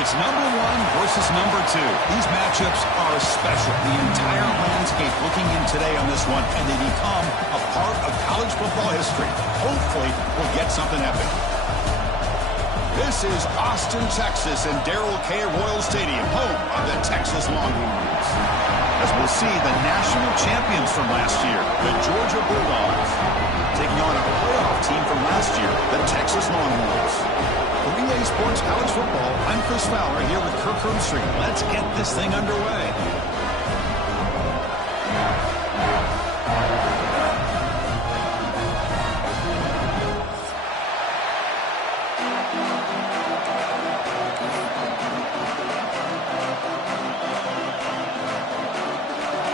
It's number one versus number two. These matchups are special. The entire landscape looking in today on this one, and they become a part of college football history. Hopefully, we'll get something epic. This is Austin, Texas, and Darrell K. Royal Stadium, home of the Texas Longhorns. As we'll see, the national champions from last year, the Georgia Bulldogs, taking on a playoff team from last year, the Texas Longhorns. For Relay Sports College Football, I'm Chris Fowler here with Kirk Herbstreit. Let's get this thing underway.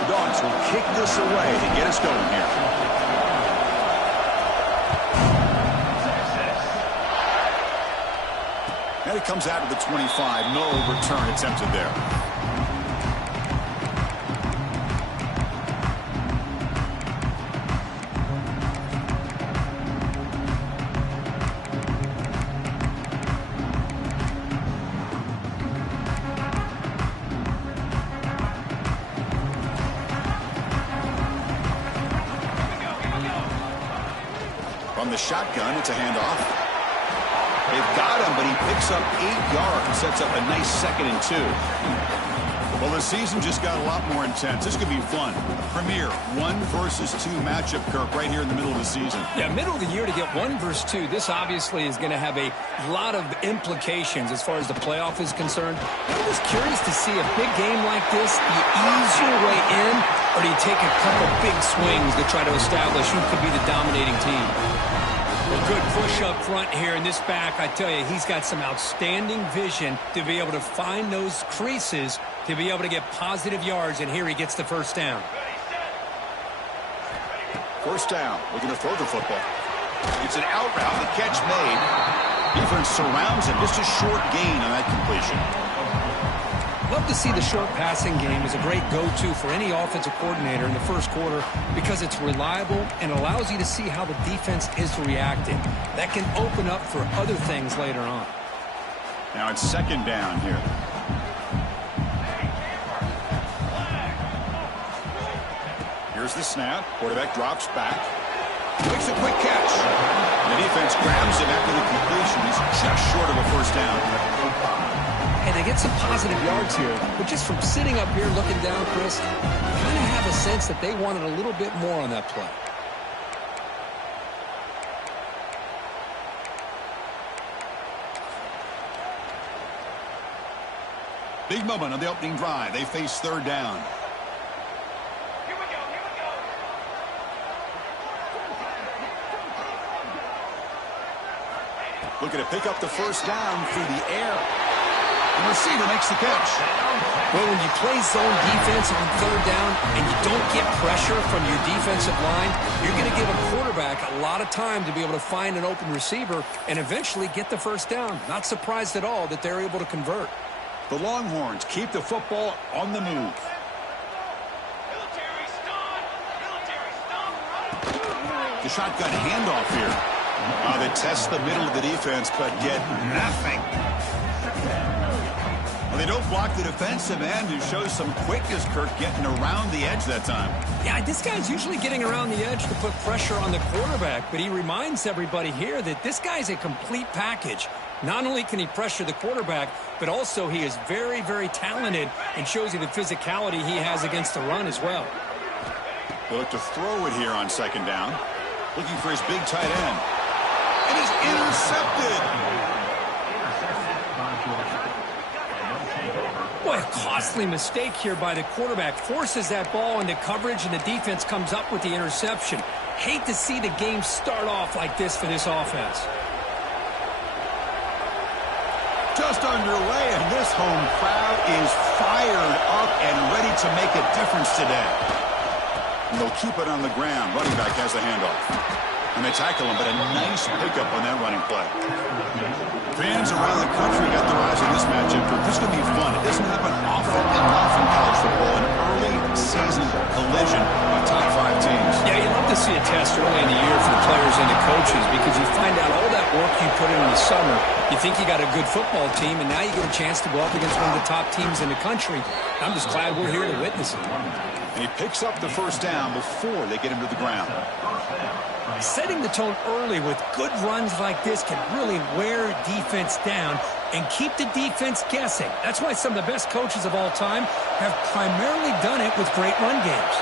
The Dogs will kick this away to get us going here. And it comes out of the 25. No return attempted there. From the shotgun, it's a handoff. They've got him, but he picks up 8 yards, sets up a nice 2nd and 2. Well, the season just got a lot more intense. This could be fun. A premier 1 versus 2 matchup, Kirk, right here in the middle of the season. Yeah, middle of the year to get 1 versus 2. This obviously is going to have a lot of implications as far as the playoff is concerned. I'm just curious to see a big game like this. Do you ease your way in, or do you take a couple big swings to try to establish who could be the dominating team? A good push up front here in this back. I tell you, he's got some outstanding vision to be able to find those creases to be able to get positive yards, and here he gets the first down. First down, looking to throw the football. It's an out route, the catch made. Defense surrounds him, just a short gain on that completion. Love to see the short passing game as a great go-to for any offensive coordinator in the first quarter because it's reliable and allows you to see how the defense is reacting. That can open up for other things later on. Now it's 2nd down here. Here's the snap. Quarterback drops back. Makes a quick catch. And the defense grabs him after the completion. He's just short of a first down. And they get some positive yards here, but just from sitting up here looking down, Chris, kind of have a sense that they wanted a little bit more on that play. Big moment on the opening drive. They face 3rd down. Looking to pick up the first down through the air. The receiver makes the catch. Well, when you play zone defense on 3rd down and you don't get pressure from your defensive line, you're going to give a quarterback a lot of time to be able to find an open receiver and eventually get the first down. Not surprised at all that they're able to convert. The Longhorns keep the football on the move. The shotgun handoff here. They test the middle of the defense, but get nothing. Well, they don't block the defensive end, who shows some quickness, Kirk, getting around the edge that time. Yeah, this guy's usually getting around the edge to put pressure on the quarterback, but he reminds everybody here that this guy's a complete package. Not only can he pressure the quarterback, but also he is very, very talented and shows you the physicality he has against the run as well. They look to throw it here on 2nd down. Looking for his big tight end. It is intercepted. Boy, a costly mistake here by the quarterback. Forces that ball into coverage, and the defense comes up with the interception. Hate to see the game start off like this for this offense. Just underway, and this home crowd is fired up and ready to make a difference today. And they'll keep it on the ground. Running back has the handoff. And they tackle him, but a nice pickup on that running play. Fans around the country got their eyes on this matchup, but this is going to be fun. It doesn't happen often enough in college football, an early season collision of top 5 teams. Yeah, you love to see a test early in the year for the players and the coaches because you find out all that work you put in the summer. You think you got a good football team, and now you get a chance to go up against one of the top teams in the country. I'm just glad we're here to witness it. And he picks up the first down before they get him to the ground. Setting the tone early with good runs like this can really wear defense down and keep the defense guessing. That's why some of the best coaches of all time have primarily done it with great run games.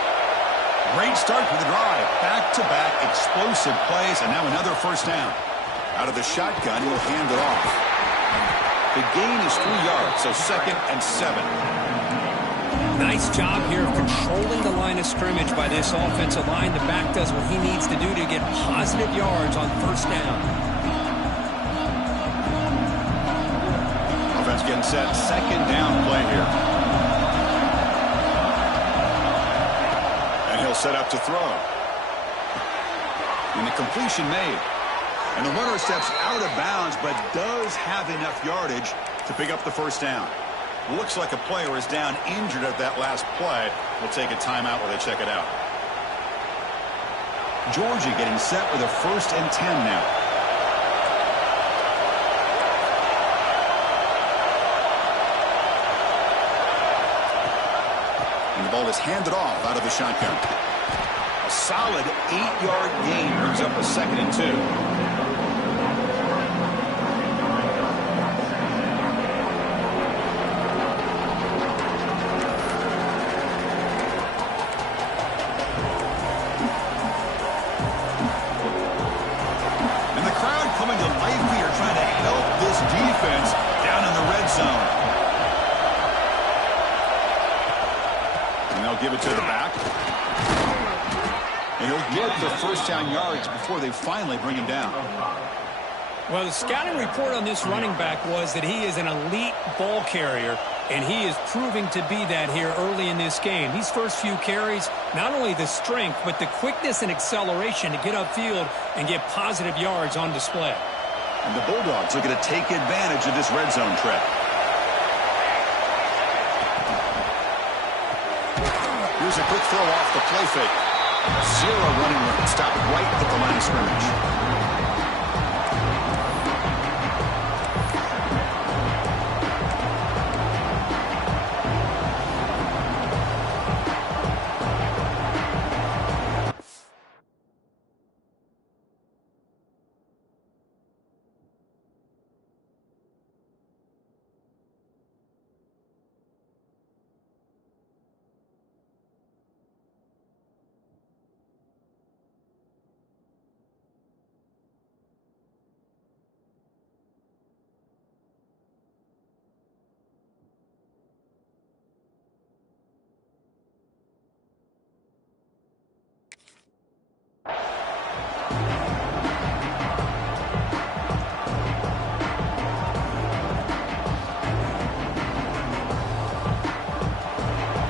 Great start for the drive. Back-to-back explosive plays, and now another first down. Out of the shotgun, he'll hand it off. The gain is 3 yards, so 2nd and 7. Nice job here of controlling the line of scrimmage by this offensive line. The back does what he needs to do to get positive yards on first down. Offense getting set. 2nd down play here. And he'll set up to throw. And the completion made. And the runner steps out of bounds, but does have enough yardage to pick up the first down. Looks like a player is down injured at that last play. We'll take a timeout while they check it out. Georgia getting set with a 1st and 10 now. And the ball is handed off out of the shotgun. A solid 8-yard gain brings up a 2nd and 2. Give it to the back. And he'll get the first down yards before they finally bring him down. Well, the scouting report on this running back was that he is an elite ball carrier, and he is proving to be that here early in this game. These first few carries, not only the strength, but the quickness and acceleration to get upfield and get positive yards on display. And the Bulldogs looking to take advantage of this red zone trip. Here's a quick throw off the play fake. 0 running room. Stopped right at the line of scrimmage.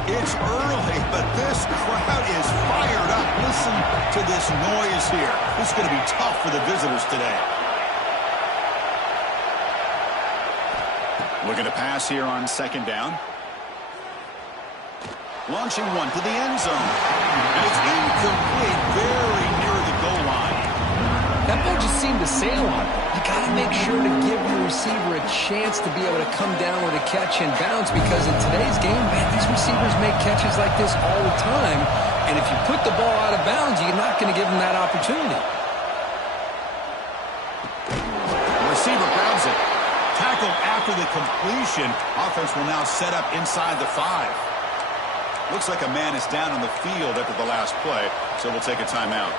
It's early, but this crowd is fired up. Listen to this noise here. This is going to be tough for the visitors today. Looking to pass here on 2nd down. Launching one to the end zone. And it's incomplete, very near the goal line. That ball just seemed to sail on. You got to make sure to give your receiver a chance to be able to come down with a catch and bounce, because in today's game, man, these receivers make catches like this all the time. And if you put the ball out of bounds, you're not going to give them that opportunity. The receiver grabs it. Tackled after the completion. Offense will now set up inside the 5. Looks like a man is down on the field after the last play, so we'll take a timeout.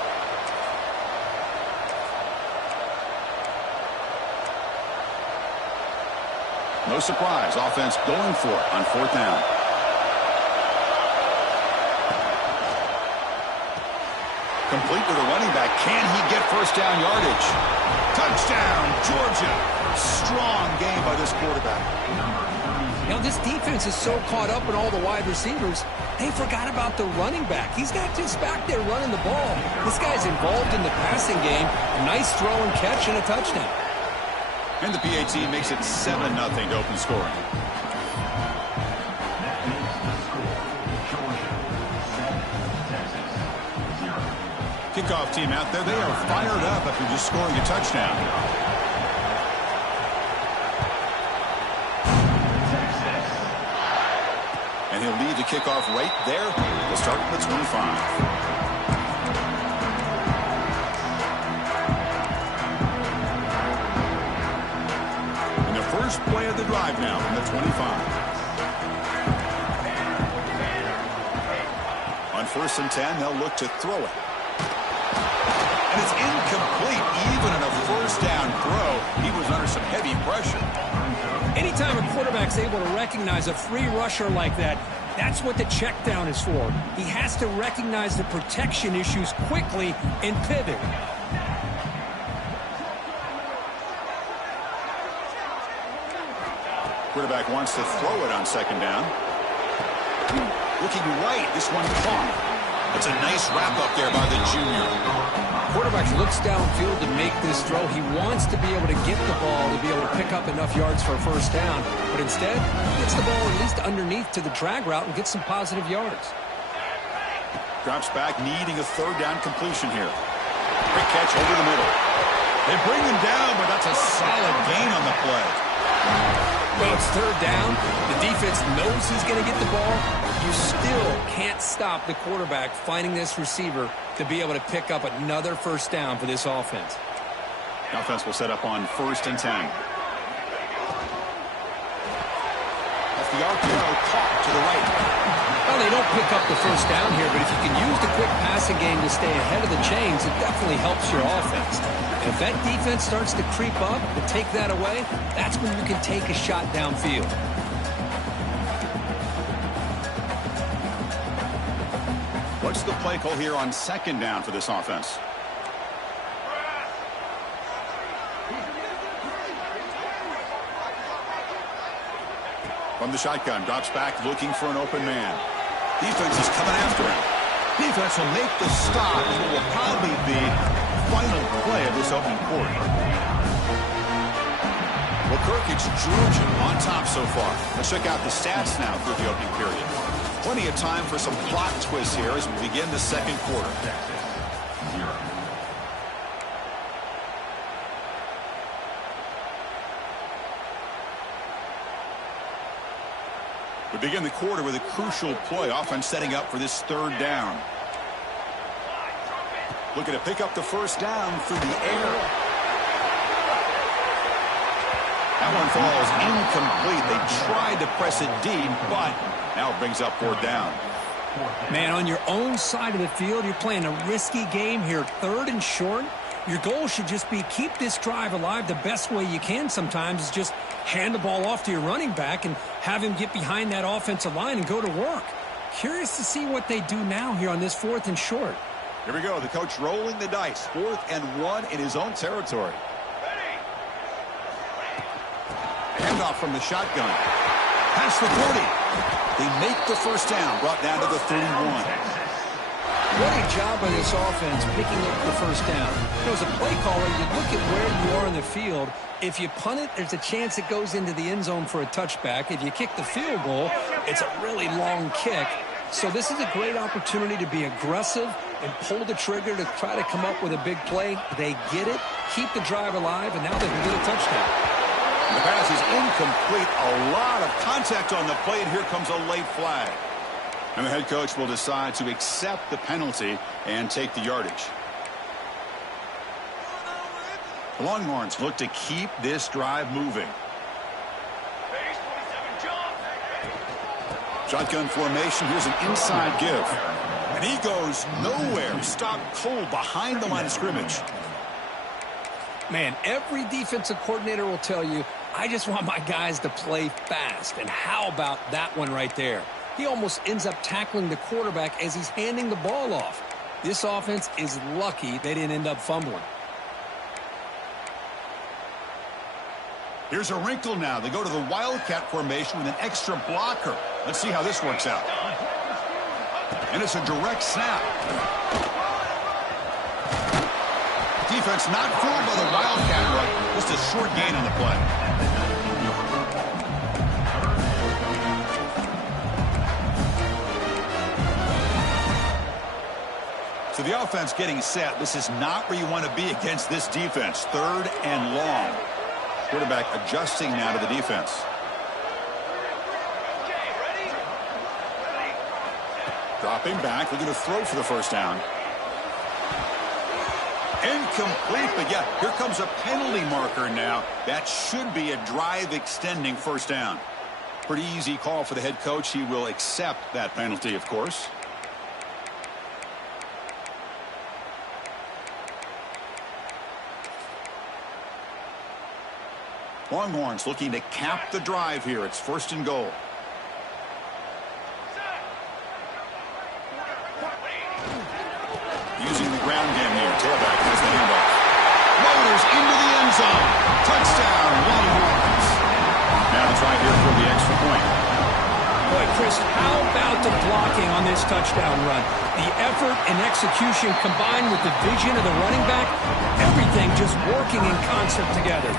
No surprise, offense going for it on 4th down. Complete with a running back. Can he get first down yardage? Touchdown, Georgia. Strong game by this quarterback. Now, this defense is so caught up in all the wide receivers, they forgot about the running back. He's not just back there running the ball. This guy's involved in the passing game. A nice throw and catch and a touchdown. And the PAT makes it 7-0 to open scoring. Kickoff team out there. They are fired up after just scoring a touchdown. And he'll lead the kickoff right there. We'll start from the 25. And the first play of the drive now from the 25. On 1st and 10, they'll look to throw it. And it's incomplete. Even in a first down throw, he was under some heavy pressure. Anytime a quarterback's able to recognize a free rusher like that, that's what the check down is for. He has to recognize the protection issues quickly and pivot. Quarterback wants to throw it on 2nd down. Looking right, this one caught. That's a nice wrap-up there by the junior. Quarterback looks downfield to make this throw. He wants to be able to get the ball to be able to pick up enough yards for a first down. But instead, he gets the ball at least underneath to the drag route and gets some positive yards. Drops back, needing a 3rd down completion here. Quick catch over the middle. They bring him down, but that's a solid gain on the play. Well, it's 3rd down. The defense knows he's going to get the ball. You still can't stop the quarterback finding this receiver to be able to pick up another first down for this offense. The offense will set up on 1st and 10. That's the RPO caught to the right. Well, they don't pick up the first down here, but if you can use the quick passing game to stay ahead of the chains, it definitely helps your offense. And if that defense starts to creep up and take that away, that's when you can take a shot downfield. What's the play call here on 2nd down for this offense? From the shotgun, drops back, looking for an open man. Defense is coming after him. Defense will make the stop, and it will probably be the final play of this opening quarter. Well, Kirk, it's Georgia on top so far. Let's check out the stats now through the opening period. Plenty of time for some plot twists here as we begin the 2nd quarter. We begin the quarter with a crucial play. Offense setting up for this 3rd down. Looking to pick up the first down through the air. That one falls incomplete. They tried to press it deep, but now it brings up 4th down. Man, on your own side of the field, you're playing a risky game here. 3rd and short. Your goal should just be keep this drive alive the best way you can sometimes is just hand the ball off to your running back and have him get behind that offensive line and go to work. Curious to see what they do now here on this 4th and short. Here we go. The coach rolling the dice. 4th and 1 in his own territory. Handoff from the shotgun. Past the 30. They make the first down. Brought down to the 31. What a job by this offense picking up the first down. As a play caller, you look at where you are in the field. If you punt it, there's a chance it goes into the end zone for a touchback. If you kick the field goal, it's a really long kick. So this is a great opportunity to be aggressive and pull the trigger to try to come up with a big play. They get it, keep the drive alive, and now they can get a touchdown. The pass is incomplete. A lot of contact on the play, and here comes a late flag. And the head coach will decide to accept the penalty and take the yardage. The Longhorns look to keep this drive moving. Shotgun formation. Here's an inside give. And he goes nowhere. Stopped cold behind the line of scrimmage. Man, every defensive coordinator will tell you, I just want my guys to play fast. And how about that one right there? He almost ends up tackling the quarterback as he's handing the ball off. This offense is lucky they didn't end up fumbling. Here's a wrinkle now. They go to the Wildcat formation with an extra blocker. Let's see how this works out. And it's a direct snap. Defense not fooled by the Wildcat run. Just a short gain on the play. So the offense getting set. This is not where you want to be against this defense. 3rd and long. Quarterback adjusting now to the defense. Dropping back, looking to throw for the first down. Incomplete, but yeah, here comes a penalty marker now. That should be a drive-extending first down. Pretty easy call for the head coach. He will accept that penalty, of course. Longhorns looking to cap the drive here. It's 1st and goal. Using the ground game here. Tailback has the handoff. Motors into the end zone. Touchdown, Longhorns. Now try here for the extra point. Boy, Chris, how about the blocking on this touchdown run? The effort and execution combined with the vision of the running back, everything just working in concert together.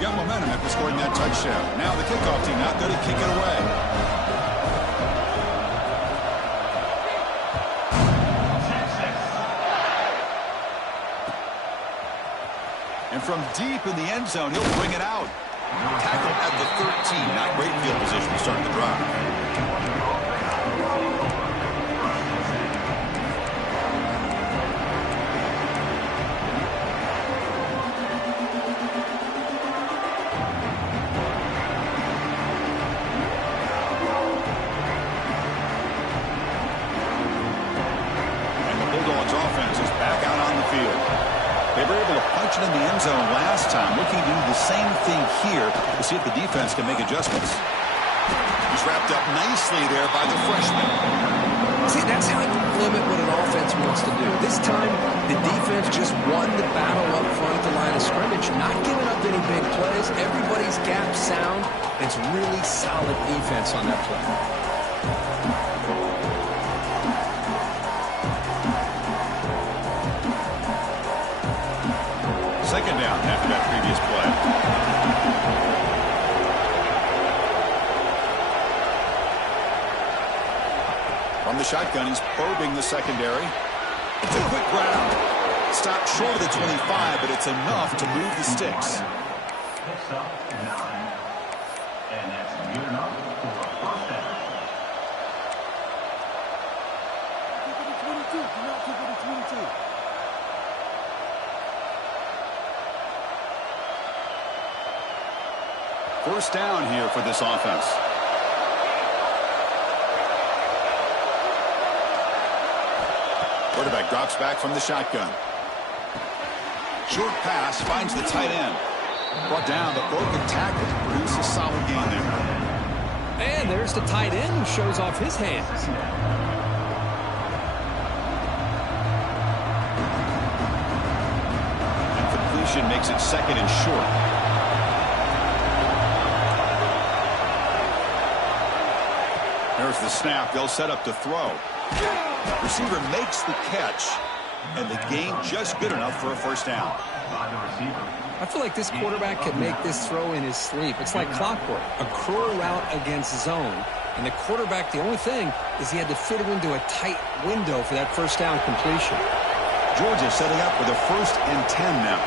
Got momentum after scoring that touchdown. Now the kickoff team out there to kick it away. And from deep in the end zone, he'll bring it out. Tackled at the 13. Not great field position to start the drive. Offense is back out on the field. They were able to punch it in the end zone last time. Looking to do the same thing here to see if the defense can make adjustments. He's wrapped up nicely there by the freshman. See, that's how you limit what an offense wants to do. This time, the defense just won the battle up front at the line of scrimmage, not giving up any big plays. Everybody's gap sound. It's really solid defense on that play. Second down after that previous play. From the shotgun, he's probing the secondary. It's a quick round. Stopped short of the 25, but it's enough to move the sticks. Picks up 9. And that's good enough for a first down. Do not keep it at 22. First down here for this offense. Quarterback drops back from the shotgun. Short pass finds the tight end. Brought down, but broken tackle to produce a solid gain there. And there's the tight end who shows off his hands. And completion makes it 2nd and short. There's the snap. They'll set up to throw. Receiver makes the catch, and the gain just good enough for a first down. I feel like this quarterback could make this throw in his sleep. It's like clockwork, a curl route against zone. And the quarterback, the only thing is he had to fit it into a tight window for that first down completion. Georgia setting up for the 1st and 10 now.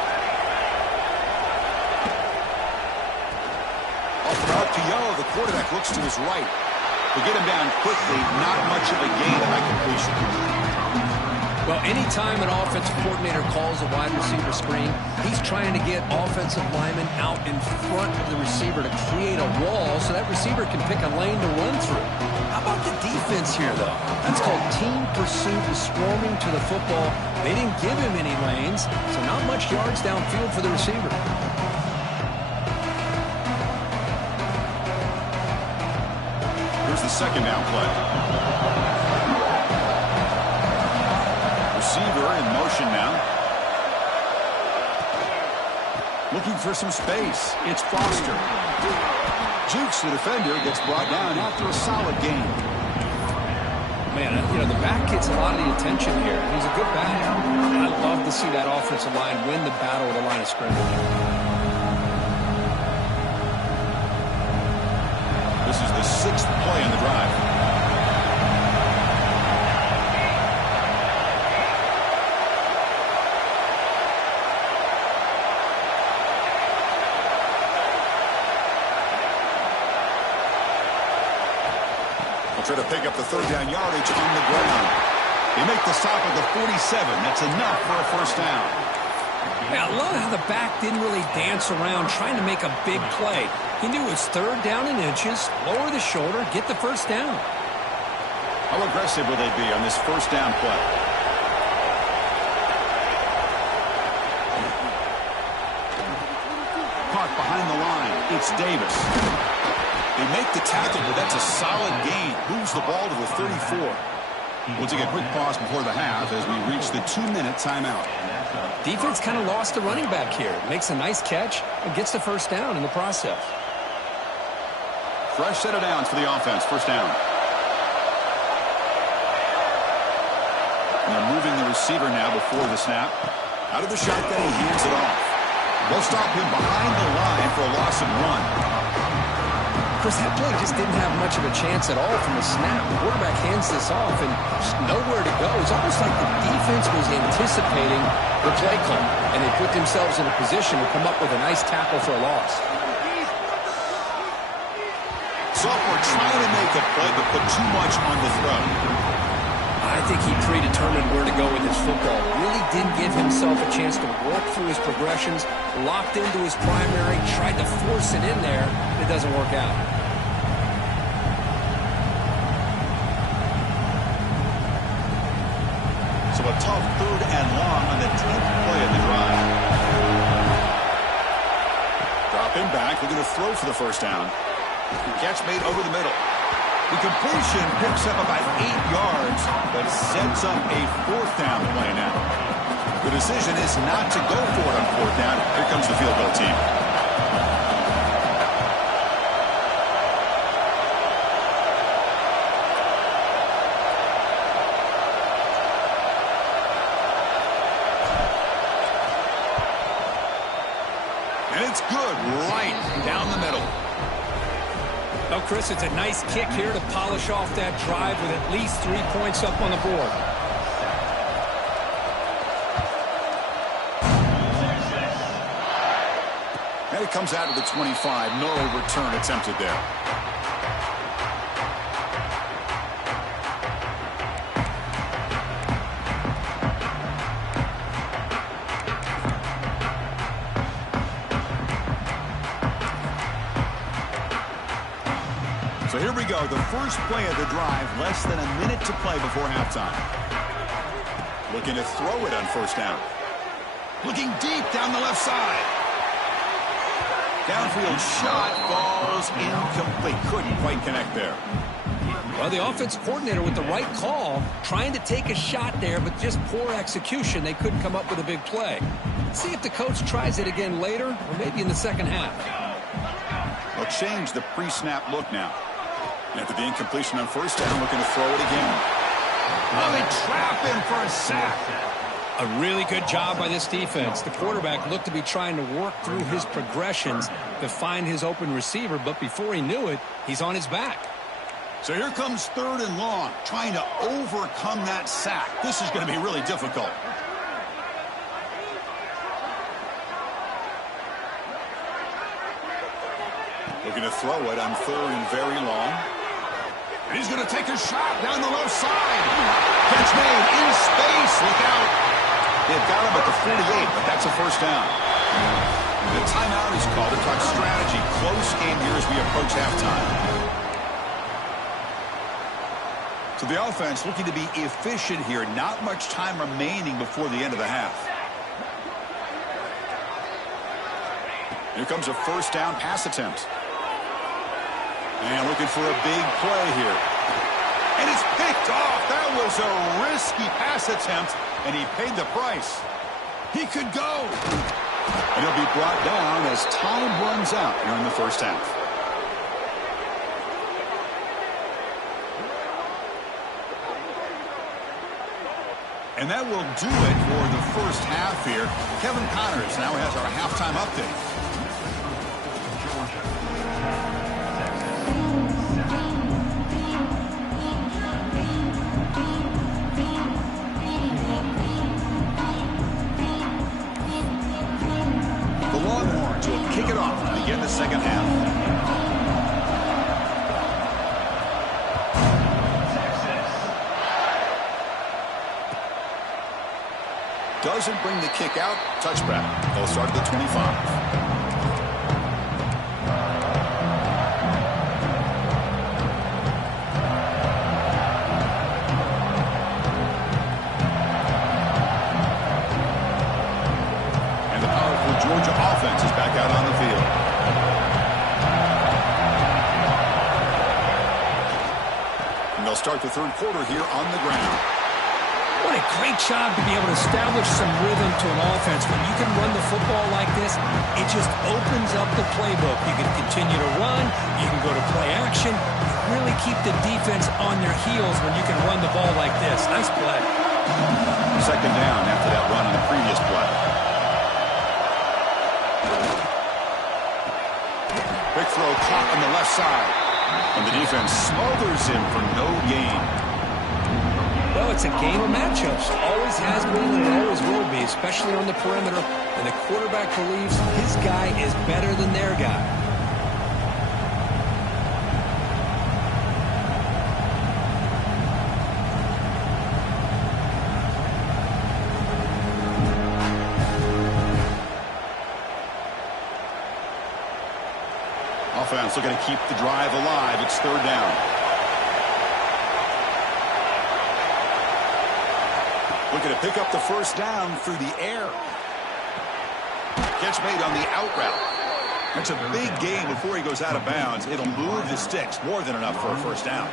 Off route to Yo, the quarterback looks to his right. To get him down quickly, not much of a gain on that completion. Well, anytime an offensive coordinator calls a wide receiver screen, he's trying to get offensive linemen out in front of the receiver to create a wall so that receiver can pick a lane to run through. How about the defense here, though? That's called team pursuit and swarming to the football. They didn't give him any lanes, so not much yards downfield for the receiver. Here's the second down play. Receiver in motion now. Looking for some space. It's Foster. Jukes the defender, gets brought down after a solid gain. Man, you know, the back gets a lot of the attention here. He's a good back. And I'd love to see that offensive line win the battle at the line of scrimmage. This is the 6th play in the drive. try to pick up the third down yardage on the ground. They make the stop at the 47. That's enough for a first down. Yeah, I love how the back didn't really dance around trying to make a big play. He knew it was third down in inches, lower the shoulder, get the first down. How aggressive will they be on this first down play? Caught behind the line. It's Davis. They make the tackle, but that's a solid gain. Moves the ball to the 34. We'll take a quick pause before the half as we reach the 2-minute timeout. Defense kind of lost the running back here. Makes a nice catch and gets the first down in the process. Fresh set of downs for the offense. First down. And they're moving the receiver now before the snap. Out of the shotgun, he hands it off. They'll stop him behind the line for a loss of 1. Chris, that play just didn't have much of a chance at all from the snap. The quarterback hands this off and just nowhere to go. It's almost like the defense was anticipating the play call, and they put themselves in a position to come up with a nice tackle for a loss. Sophomore trying to make a play, but put too much on the throw. I think he predetermined where to go with his football. Really didn't give himself a chance to work through his progressions, locked into his primary, tried to force it in there, and it doesn't work out. So a tough third and long on the 10th play of the drive. Dropping back, looking to throw for the first down. Catch made over the middle. The completion picks up about 8 yards, but sets up a fourth down play now. The decision is not to go for it on fourth down. Here comes the field goal team. And it's good right down the middle. Well, Chris, it's a nice kick here to polish off that drive with at least 3 points up on the board. And it comes out of the 25. No return attempted there. So here we go, the first play of the drive, less than a minute to play before halftime. Looking to throw it on first down. Looking deep down the left side. Downfield shot falls incomplete. Couldn't quite connect there. Well, the offense coordinator with the right call, trying to take a shot there, but just poor execution. They couldn't come up with a big play. Let's see if the coach tries it again later, or maybe in the second half. They'll change the pre-snap look now. After the incompletion on first down, looking to throw it again. Oh, they trap him for a sack. A really good job by this defense. The quarterback looked to be trying to work through his progressions to find his open receiver, but before he knew it, he's on his back. So here comes third and long, trying to overcome that sack. This is going to be really difficult. Looking to throw it on third and very long. And he's going to take a shot down the left side. Catch made in space. Look out. They've got him at the 48, but that's a first down. The timeout is called to talk strategy. Close game here as we approach halftime. So the offense looking to be efficient here. Not much time remaining before the end of the half. Here comes a first down pass attempt. And looking for a big play here. And it's picked off. That was a risky pass attempt, and he paid the price. He could go. And he'll be brought down as time runs out here in the first half. And that will do it for the first half here. Kevin Connors now has our halftime update. Kick it off to begin the second half. doesn't bring the kick out. Touchback. They'll start at the 25. Georgia offense is back out on the field. And they'll start the third quarter here on the ground. What a great job to be able to establish some rhythm to an offense. When you can run the football like this, it just opens up the playbook. You can continue to run. You can go to play action. You really keep the defense on their heels when you can run the ball like this. Nice play. Second down after that run on the previous play. Quick throw caught on the left side. And the defense smothers him for no gain. Well, it's a game of matchups. Always has been and it always will be, especially on the perimeter. And the quarterback believes his guy is better than their guy. Offense looking to keep the drive alive. It's third down. Looking to pick up the first down through the air. Catch made on the out route. That's a big gain before he goes out of bounds. It'll move the sticks more than enough for a first down.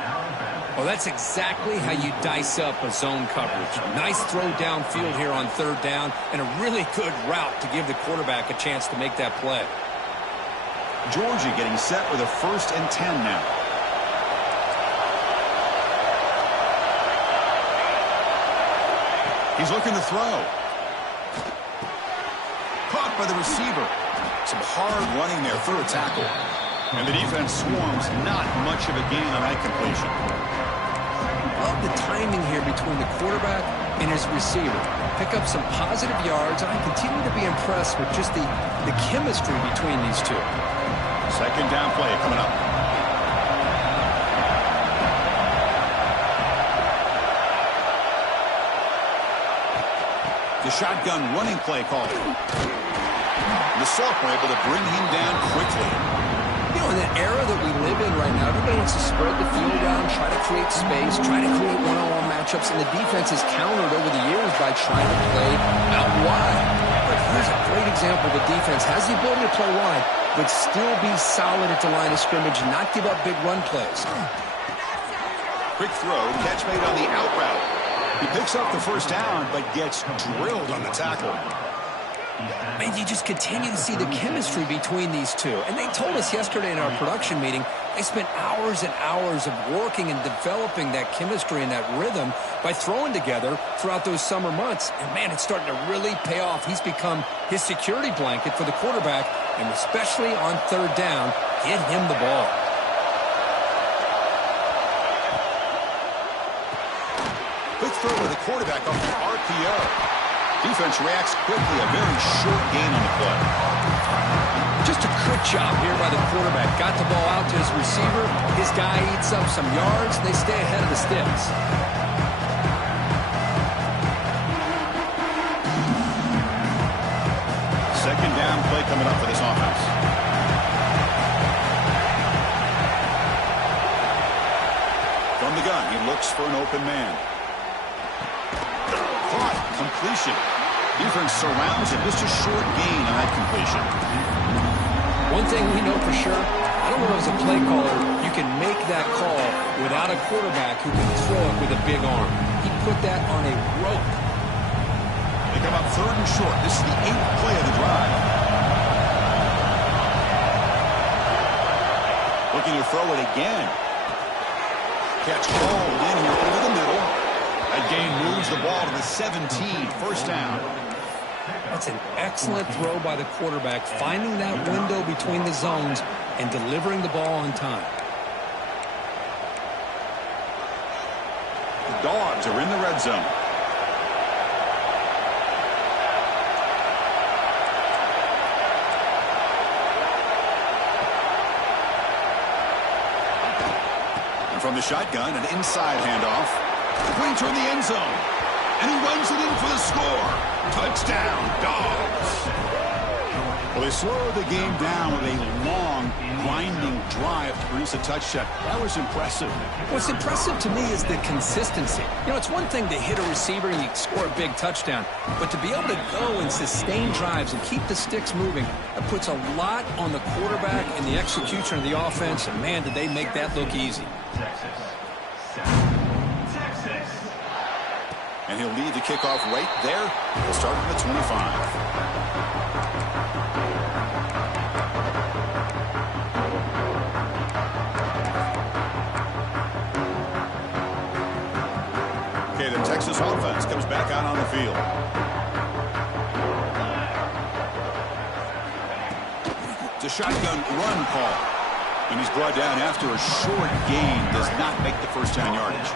Well, that's exactly how you dice up a zone coverage. Nice throw downfield here on third down and a really good route to give the quarterback a chance to make that play. Georgia getting set with a 1st and 10 now. He's looking to throw. Caught by the receiver. Some hard running there through a tackle. And the defense swarms. Not much of a gain on that completion. Love the timing here between the quarterback and his receiver. Pick up some positive yards, and I continue to be impressed with just the chemistry between these two. Second down play coming up. The shotgun running play called. The sophomore able to bring him down quickly. You know, in the era that we live in right now, everybody wants to spread the field around, try to create space, try to create one-on-one matchups, and the defense has countered over the years by trying to play out wide. But here's a great example. The defense has the ability to play wide, but still be solid at the line of scrimmage, not give up big run plays. Quick throw, catch made on the out route. He picks up the first down, but gets drilled on the tackle. And you just continue to see the chemistry between these two. And they told us yesterday in our production meeting, they spent hours and hours of working and developing that chemistry and that rhythm by throwing together throughout those summer months. And, man, it's starting to really pay off. He's become his security blanket for the quarterback, and especially on third down, get him the ball. Quick throw to the quarterback off the RPO. Defense reacts quickly, a very short gain on the play. Just a good job here by the quarterback. Got the ball out to his receiver. His guy eats up some yards, and they stay ahead of the sticks. Second down play coming up for this offense. From the gun, he looks for an open man. Caught, completion. Defense surrounds him. Just a short gain on that completion. One thing we know for sure, I don't know as a play caller, you can make that call without a quarterback who can throw it with a big arm. He put that on a rope. They come up third and short. This is the 8th play of the drive. Looking to throw it again. Catch called in here over the middle. That gain moves the ball to the 17. First down. That's an excellent throw by the quarterback, finding that window between the zones and delivering the ball on time. The Dogs are in the red zone. And from the shotgun, an inside handoff. Pointer in the end zone. And he runs it in for the score. Touchdown, Dogs. Well, they slowed the game down with a long, grinding drive to produce a touchdown. That was impressive. What's impressive to me is the consistency. You know, it's one thing to hit a receiver and you score a big touchdown, but to be able to go and sustain drives and keep the sticks moving, that puts a lot on the quarterback and the execution of the offense, and man, did they make that look easy. And he'll lead the kickoff right there. He'll start from the 25. Okay, the Texas offense comes back out on the field. It's a shotgun run call. And he's brought down after a short gain. Does not make the first down yardage.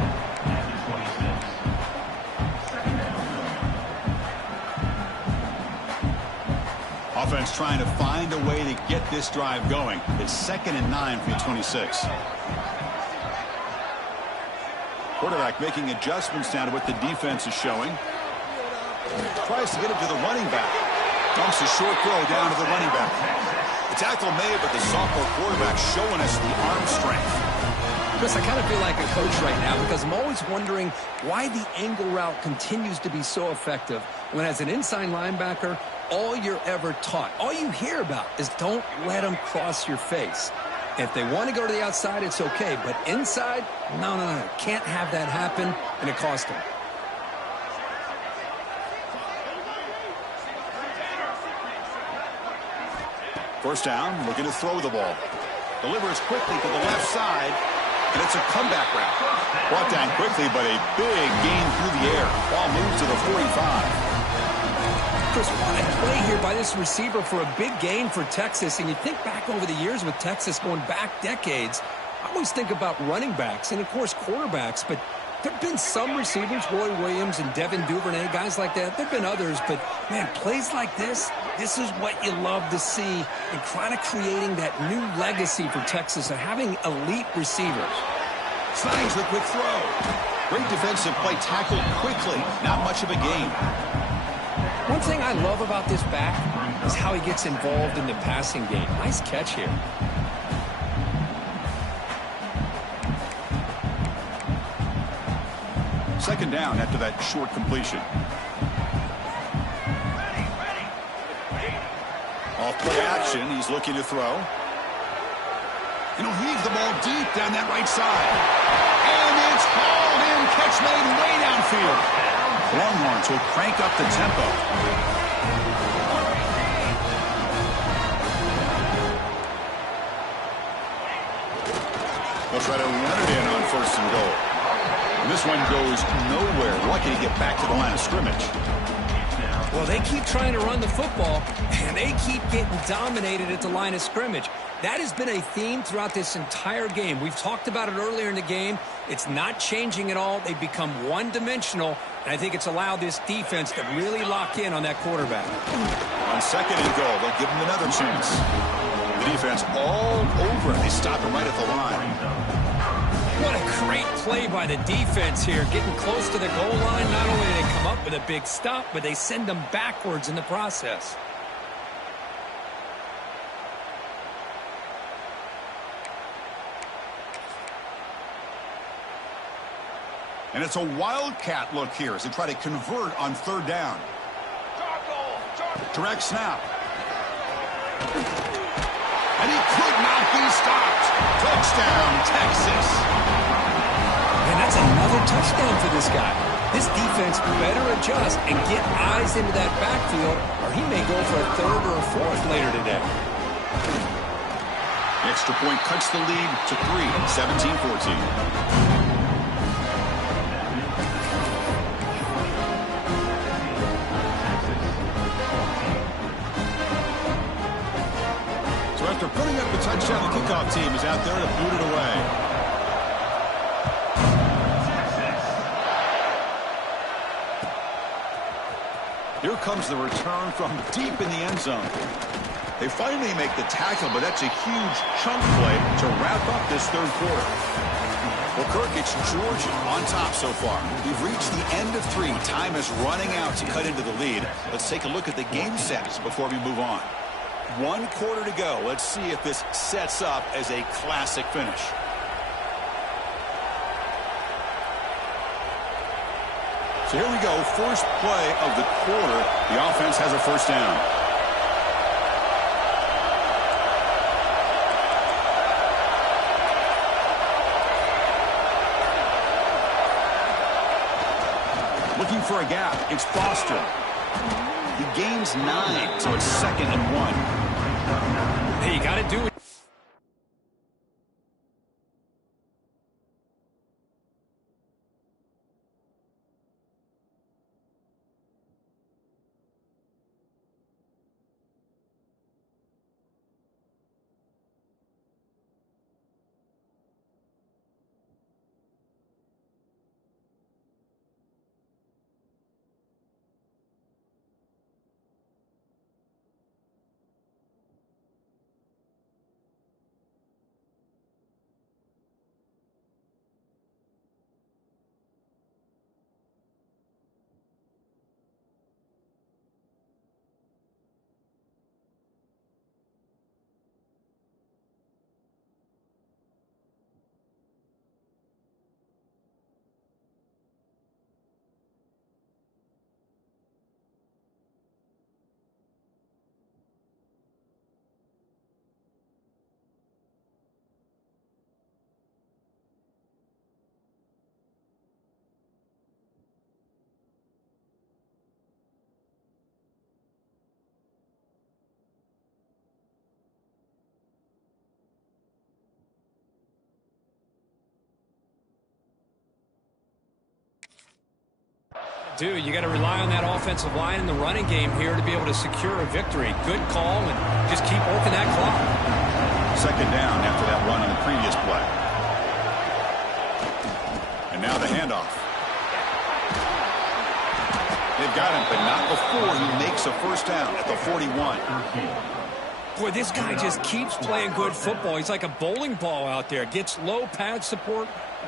Offense trying to find a way to get this drive going. It's 2nd and 9 from the 26. Quarterback making adjustments now to what the defense is showing. Tries to get it to the running back. Dumps a short throw down to the running back. The tackle made, but the sophomore quarterback showing us the arm strength. Chris, I kind of feel like a coach right now because I'm always wondering why the angle route continues to be so effective when as an inside linebacker, all you're ever taught, all you hear about is don't let them cross your face. If they want to go to the outside, it's okay. But inside, no. Can't have that happen, and it cost them. First down, looking to throw the ball. Delivers quickly to the left side, and it's a comeback route. Brought down quickly, but a big gain through the air. Ball moves to the 45. Chris, what a play here by this receiver for a big gain for Texas. And you think back over the years with Texas going back decades, I always think about running backs and, of course, quarterbacks. But there have been some receivers, Roy Williams and Devin Duvernay, guys like that. There have been others. But, man, plays like this is what you love to see and kind of creating that new legacy for Texas of having elite receivers. Slides the quick throw. Great defensive play, tackled quickly. Not much of a gain. One thing I love about this back is how he gets involved in the passing game. Nice catch here. Second down after that short completion. Off play action, he's looking to throw. And he'll heave the ball deep down that right side. And it's hauled in, catch made way downfield. Longhorns will crank up the tempo. They'll try to run it in on 1st and goal. And this one goes nowhere. Lucky to get back to the line of scrimmage. Well, they keep trying to run the football, and they keep getting dominated at the line of scrimmage. That has been a theme throughout this entire game. We've talked about it earlier in the game. It's not changing at all. They've become one-dimensional, and I think it's allowed this defense to really lock in on that quarterback. On 2nd and goal, they'll give him another chance. The defense all over it. They stop him right at the line. What a great play by the defense here, getting close to the goal line. Not only do they come up with a big stop, but they send them backwards in the process. And it's a wildcat look here as they try to convert on 3rd down. Direct snap. And he could not be stopped. Touchdown, Texas. And that's another touchdown for this guy. This defense better adjust and get eyes into that backfield, or he may go for a 3rd or a 4th later today. The extra point cuts the lead to 3, 17-14. After putting up the touchdown, the kickoff team is out there to boot it away. Here comes the return from deep in the end zone. They finally make the tackle, but that's a huge chunk play to wrap up this 3rd quarter. Well, Kirk, it's Georgia on top so far. We've reached the end of 3. Time is running out to cut into the lead. Let's take a look at the game stats before we move on. 1 quarter to go. Let's see if this sets up as a classic finish. So here we go. First play of the quarter. The offense has a first down. Looking for a gap. It's Foster. He gains 9, so it's 2nd and 1. Hey, you got to do it. Dude, you got to rely on that offensive line in the running game here to be able to secure a victory. Good call, and just keep working that clock. 2nd down after that run on the previous play. And now the handoff. They've got him, but not before he makes a first down at the 41. Boy, this guy just keeps playing good football. He's like a bowling ball out there. Gets low pad support,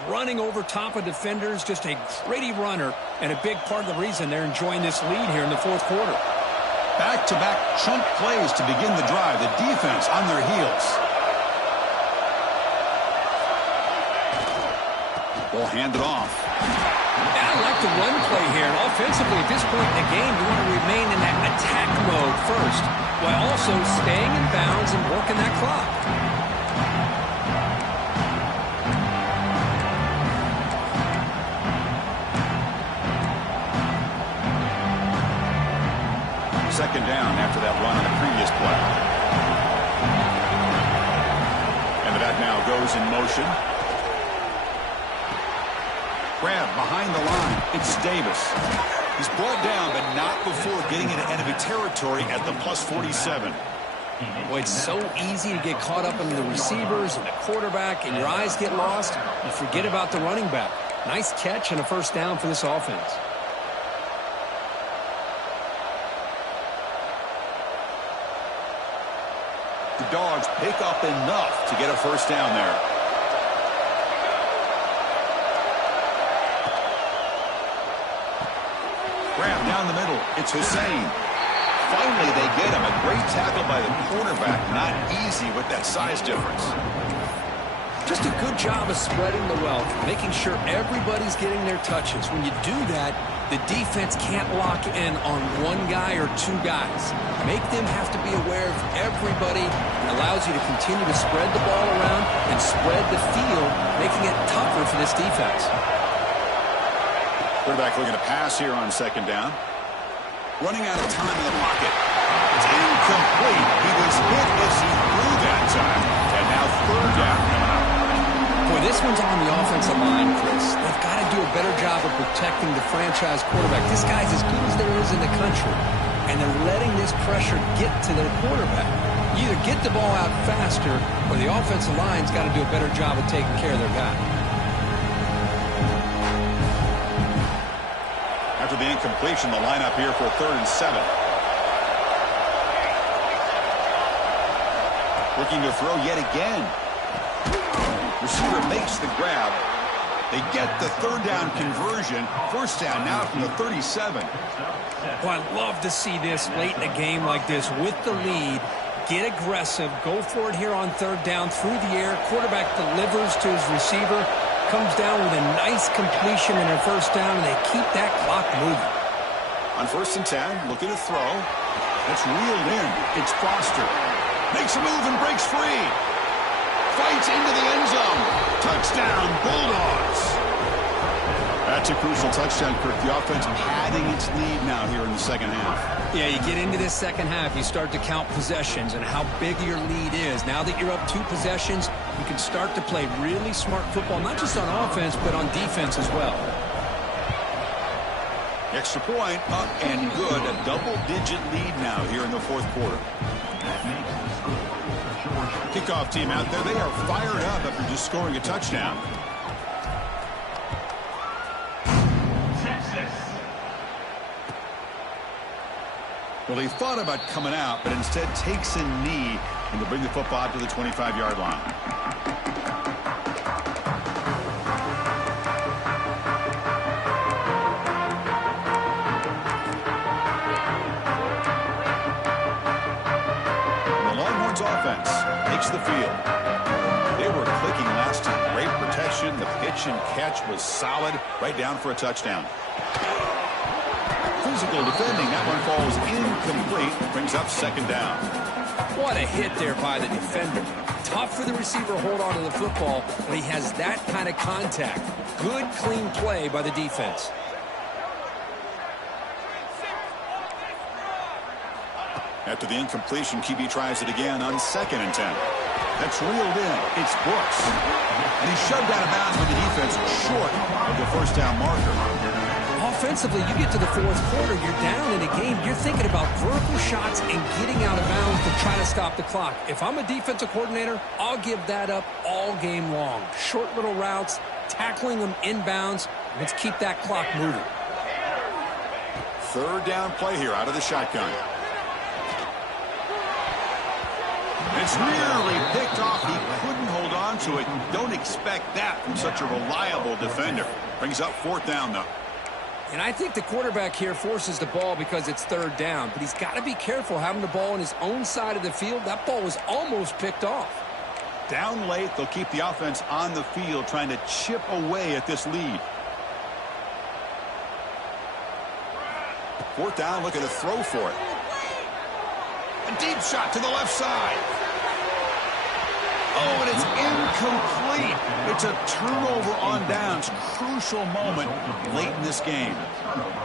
running over top of defenders. Just a gritty runner, and a big part of the reason they're enjoying this lead here in the 4th quarter. Back-to-back chunk plays to begin the drive. The defense on their heels. Ball handed off. I like the run play here. And offensively, at this point in the game, you want to remain in that attack mode first, while also staying in bounds and working that clock. Second down after that run on the previous play. And the back now goes in motion. Grab behind the line. It's Davis. He's brought down, but not before getting into enemy territory at the +47. Boy, it's so easy to get caught up in the receivers and the quarterback, and your eyes get lost. You forget about the running back. Nice catch and a first down for this offense. The Dogs pick up enough to get a first down there. Grab down the middle. It's Hussein. Finally, they get him. A great tackle by the quarterback. Not easy with that size difference. Just a good job of spreading the wealth, making sure everybody's getting their touches. When you do that, the defense can't lock in on one guy or two guys. Make them have to be aware of everybody. It allows you to continue to spread the ball around and spread the field, making it tougher for this defense. Quarterback looking to pass here on second down. Running out of time in the pocket. It's incomplete. He was hit as he threw that time. And now third down coming up. Boy, this one's on the offensive line, Chris. They've got to do a better job of protecting the franchise quarterback. This guy's as good as there is in the country. And they're letting this pressure get to their quarterback. You either get the ball out faster, or the offensive line's got to do a better job of taking care of their guy. After the incompletion, the lineup here for 3rd and 7. Looking to throw yet again. Receiver makes the grab, They get the third down conversion. First down now from the 37. Well, I love to see this late in a game like this with the lead. Get aggressive. Go for it here on third down through the air. Quarterback delivers to his receiver. Comes down with a nice completion in their first down, and they keep that clock moving. On 1st and 10, looking to throw. That's reeled in. It's Foster. Makes a move and breaks free. Fights into the end zone. Touchdown, Bulldogs. That's a crucial touchdown, Kirk. The offense padding its lead now here in the second half. Yeah, you get into this second half, you start to count possessions and how big your lead is. Now that you're up 2 possessions, you can start to play really smart football, not just on offense, but on defense as well. Extra point, up and good. A double-digit lead now here in the fourth quarter. Kickoff team out there, they are fired up after just scoring a touchdown. Well, he thought about coming out, but instead takes a knee and to bring the football out to the 25-yard line. And the Longhorns offense takes the field. They were clicking last time. Great protection. The pitch and catch was solid. Right down for a touchdown. Physical defending. That one falls incomplete. Brings up second down. What a hit there by the defender. Tough for the receiver to hold on to the football when he has that kind of contact. Good, clean play by the defense. After the incompletion, QB tries it again on 2nd and 10. That's reeled in. It's Brooks. And he's shoved out of bounds with the defense short of the first down marker. Offensively, you get to the fourth quarter, you're down in a game, you're thinking about vertical shots and getting out of bounds to try to stop the clock. If I'm a defensive coordinator, I'll give that up all game long. Short little routes, tackling them inbounds. Let's keep that clock moving. Third down play here out of the shotgun. It's nearly picked off. He couldn't hold on to it. Don't expect that from such a reliable defender. Brings up 4th down, though. And I think the quarterback here forces the ball because it's third down. But he's got to be careful having the ball on his own side of the field. That ball was almost picked off. Down late, they'll keep the offense on the field trying to chip away at this lead. 4th down, looking to throw for it. A deep shot to the left side. Oh, and it's incomplete. It's a turnover on downs. Crucial moment late in this game.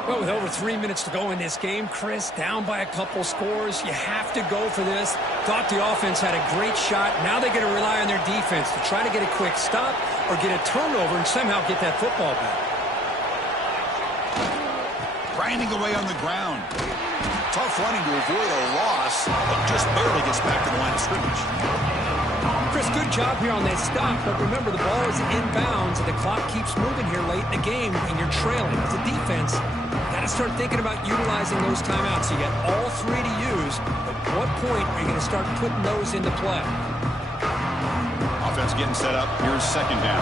Well, with over 3 minutes to go in this game, Chris, down by a couple scores, you have to go for this. Thought the offense had a great shot. Now they're going to rely on their defense to try to get a quick stop or get a turnover and somehow get that football back. Grinding away on the ground. Tough running to avoid a loss, but just barely gets back to the line of scrimmage. Chris, good job here on that stop, but remember the ball is inbounds and the clock keeps moving here late in the game and you're trailing. As a defense, got to start thinking about utilizing those timeouts. You got all 3 to use. At what point are you going to start putting those into play? Offense getting set up. Here's 2nd down.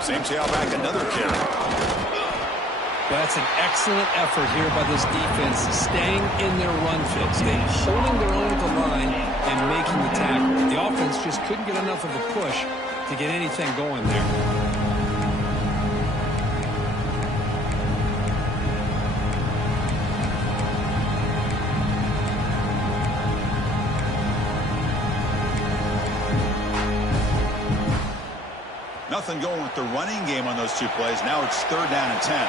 Same tailback, another carry. That's an excellent effort here by this defense, staying in their run fit, staying holding their own at the line and making the tackle. The offense just couldn't get enough of a push to get anything going there. Nothing going with the running game on those 2 plays. Now it's 3rd down and 10.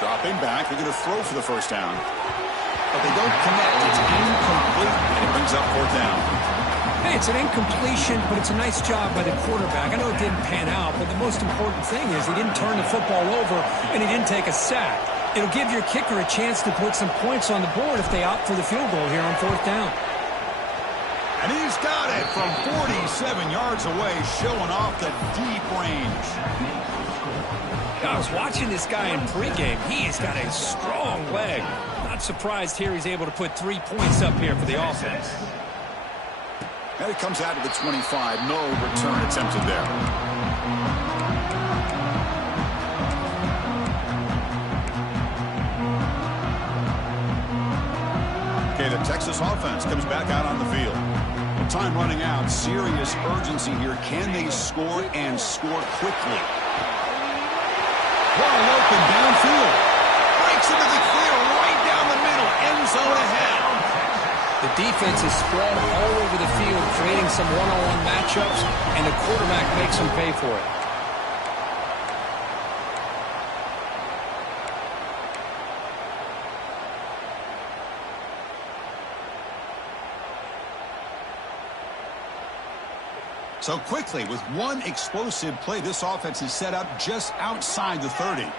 Dropping back, they're going to throw for the first down. But they don't connect. It's incomplete, and it brings up 4th down. Hey, it's an incompletion, but it's a nice job by the quarterback. I know it didn't pan out, but the most important thing is he didn't turn the football over and he didn't take a sack. It'll give your kicker a chance to put some points on the board if they opt for the field goal here on 4th down. And he's got it from 47 yards away, showing off the deep range. I was watching this guy in pregame. He has got a strong leg. Not surprised here he's able to put 3 points up here for the offense. And it comes out to the 25. No return attempted there. Okay, the Texas offense comes back out on the field. Time running out. Serious urgency here. Can they score and score quickly? Wide open downfield. Breaks into the clear right down the middle. End zone ahead. The defense is spread all over the field, creating some one-on-one matchups, and the quarterback makes them pay for it. So quickly, with one explosive play, this offense is set up just outside the 30.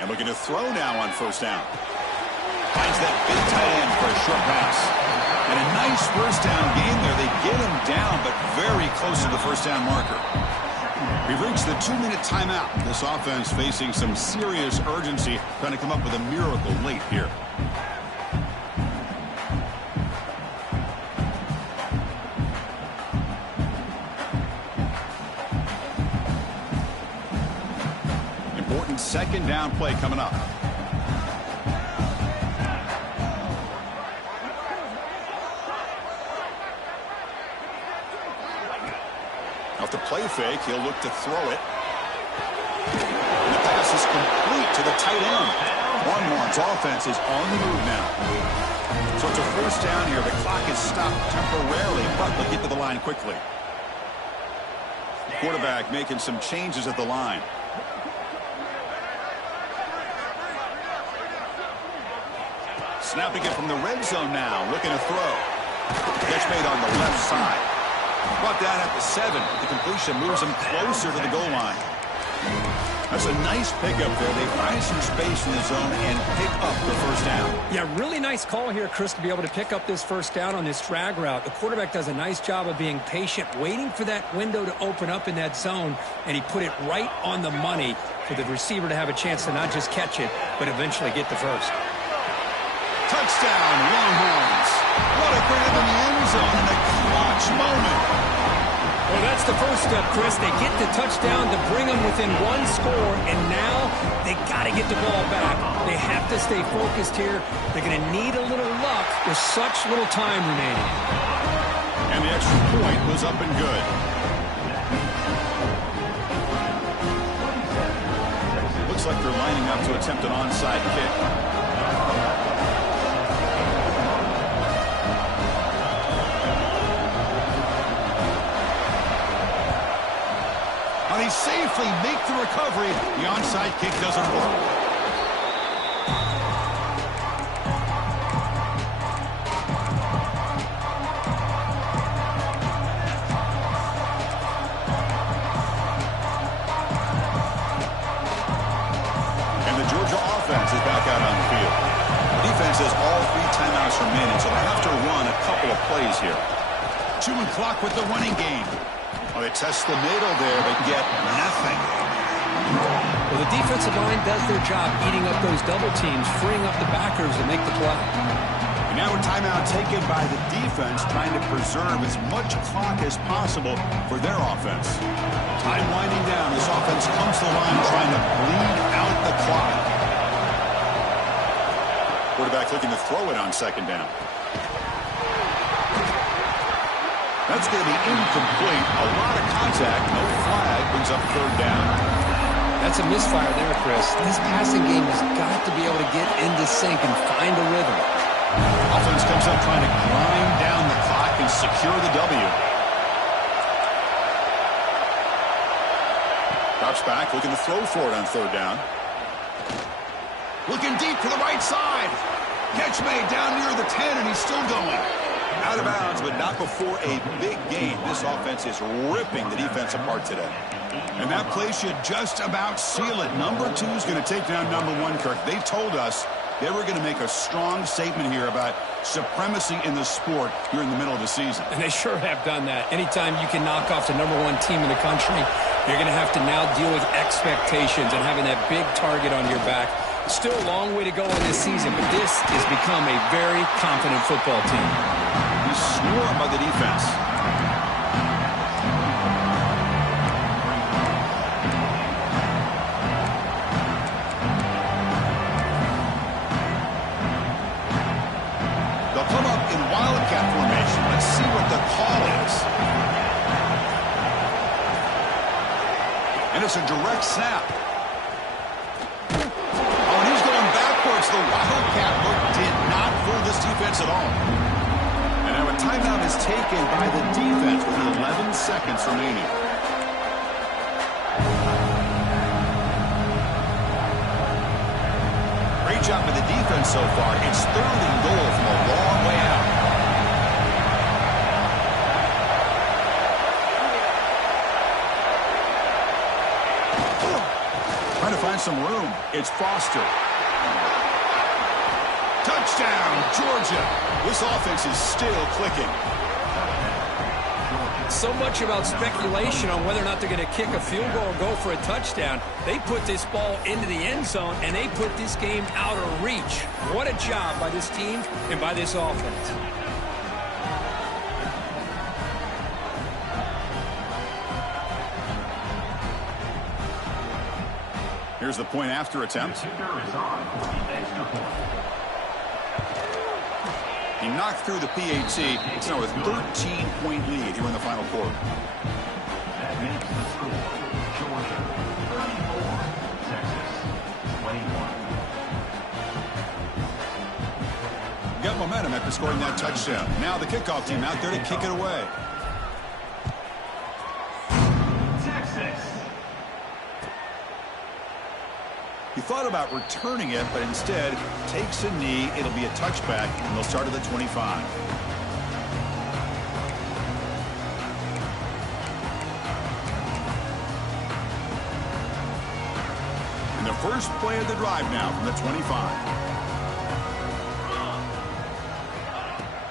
And looking to throw now on first down. Finds that big tight end for a short pass. And a nice first down game there. They get him down, but very close to the first down marker. We've reached the 2-minute timeout. This offense facing some serious urgency, trying to come up with a miracle late here. Second down play coming up. Off the play fake, he'll look to throw it. And the pass is complete to the tight end. One's offense is on the move now. So it's a first down here. The clock is stopped temporarily, but they'll get to the line quickly. Quarterback making some changes at the line. Snapping it from the red zone now, looking to throw. Catch made on the left side. Brought down at the 7. The completion moves him closer to the goal line. That's a nice pickup there. They find some space in the zone and pick up the first down. Yeah, really nice call here, Chris, to be able to pick up this first down on this drag route. The quarterback does a nice job of being patient, waiting for that window to open up in that zone, and he put it right on the money for the receiver to have a chance to not just catch it, but eventually get the first. Touchdown, Longhorns. What a grab in the end zone in a clutch moment. Well, that's the first step, Chris. They get the touchdown to bring them within one score, and now they got to get the ball back. They have to stay focused here. They're going to need a little luck with such little time remaining. And the extra point was up and good. Looks like they're lining up to attempt an onside kick. They safely make the recovery. The onside kick doesn't work. And the Georgia offense is back out on the field. The defense has all 3 timeouts remaining, so they have to run a couple of plays here. Chewing clock with the running game. Well, they test the middle there, but get nothing. Well, the defensive line does their job eating up those double teams, freeing up the backers to make the play. And now a timeout taken by the defense, trying to preserve as much clock as possible for their offense. Time winding down. This offense comes to the line trying to bleed out the clock. Quarterback looking to throw it on second down. That's going to be incomplete. A lot of contact. No flag. Brings up third down. That's a misfire there, Chris. This passing game has got to be able to get into sync and find a rhythm. Offense comes up trying to grind down the clock and secure the W. Drops back, looking to throw for it on third down. Looking deep to the right side. Catch made down near the 10, and he's still going. Out of bounds, but not before a big gain. This offense is ripping the defense apart today. And that play should just about seal it. Number 2 is going to take down number 1, Kirk. They told us They were going to make a strong statement here about supremacy in the sport during the middle of the season. And they sure have done that. Anytime you can knock off the #1 team in the country, you're going to have to now deal with expectations and having that big target on your back. Still a long way to go in this season, but this has become a very confident football team. He's swarmed by the defense. They'll come up in wildcat formation. Let's see what the call is. And it's a direct snap. Oh, and he's going backwards. The wildcat look did not fool this defense at all. And now a timeout is taken by the defense with 11 seconds remaining. Great job by the defense so far. It's 3rd and goal from a long way out. Trying to find some room. It's Foster. Touchdown, Georgia. This offense is still clicking. So much about speculation on whether or not they're going to kick a field goal or go for a touchdown. They put this ball into the end zone, and they put this game out of reach. What a job by this team and by this offense. Here's the point after attempt. He knocked through the PAT. It's now a 13-point lead here in the final quarter. That makes the score Georgia 34, Texas 21. Got momentum after scoring that touchdown. Now the kickoff team out there to kick it away. Texas. He thought about returning it, but instead takes a knee. It'll be a touchback, and they'll start at the 25. And the first play of the drive now from the 25.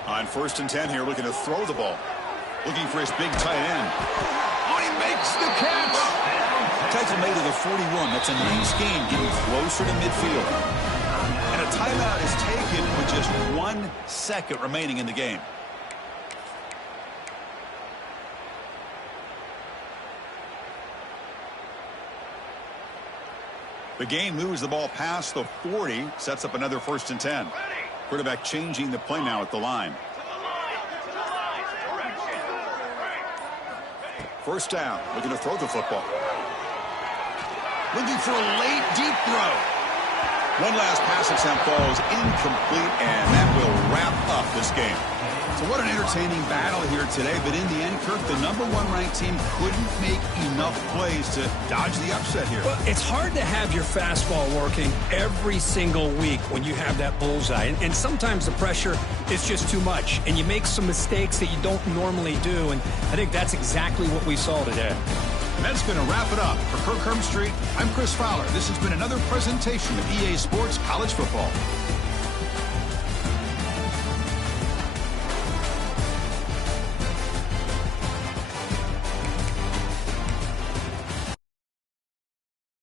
On 1st and 10 here, looking to throw the ball. Looking for his big tight end. Oh, he makes the catch! Tackle made to the 41. That's a nice game, getting closer to midfield. And a timeout is taken with just 1 second remaining in the game. The game moves the ball past the 40, sets up another 1st and 10. Quarterback changing the play now at the line. First down, looking to throw the football. Looking for a late, deep throw. One last pass attempt falls incomplete, and that will wrap up this game. So what an entertaining battle here today, but in the end, Kirk, the #1 ranked team couldn't make enough plays to dodge the upset here. Well, it's hard to have your fastball working every single week when you have that bullseye. And sometimes the pressure is just too much, and you make some mistakes that you don't normally do, and I think that's exactly what we saw today. And that's going to wrap it up. For Kirk Herbstreit, I'm Chris Fowler. This has been another presentation of EA Sports College Football.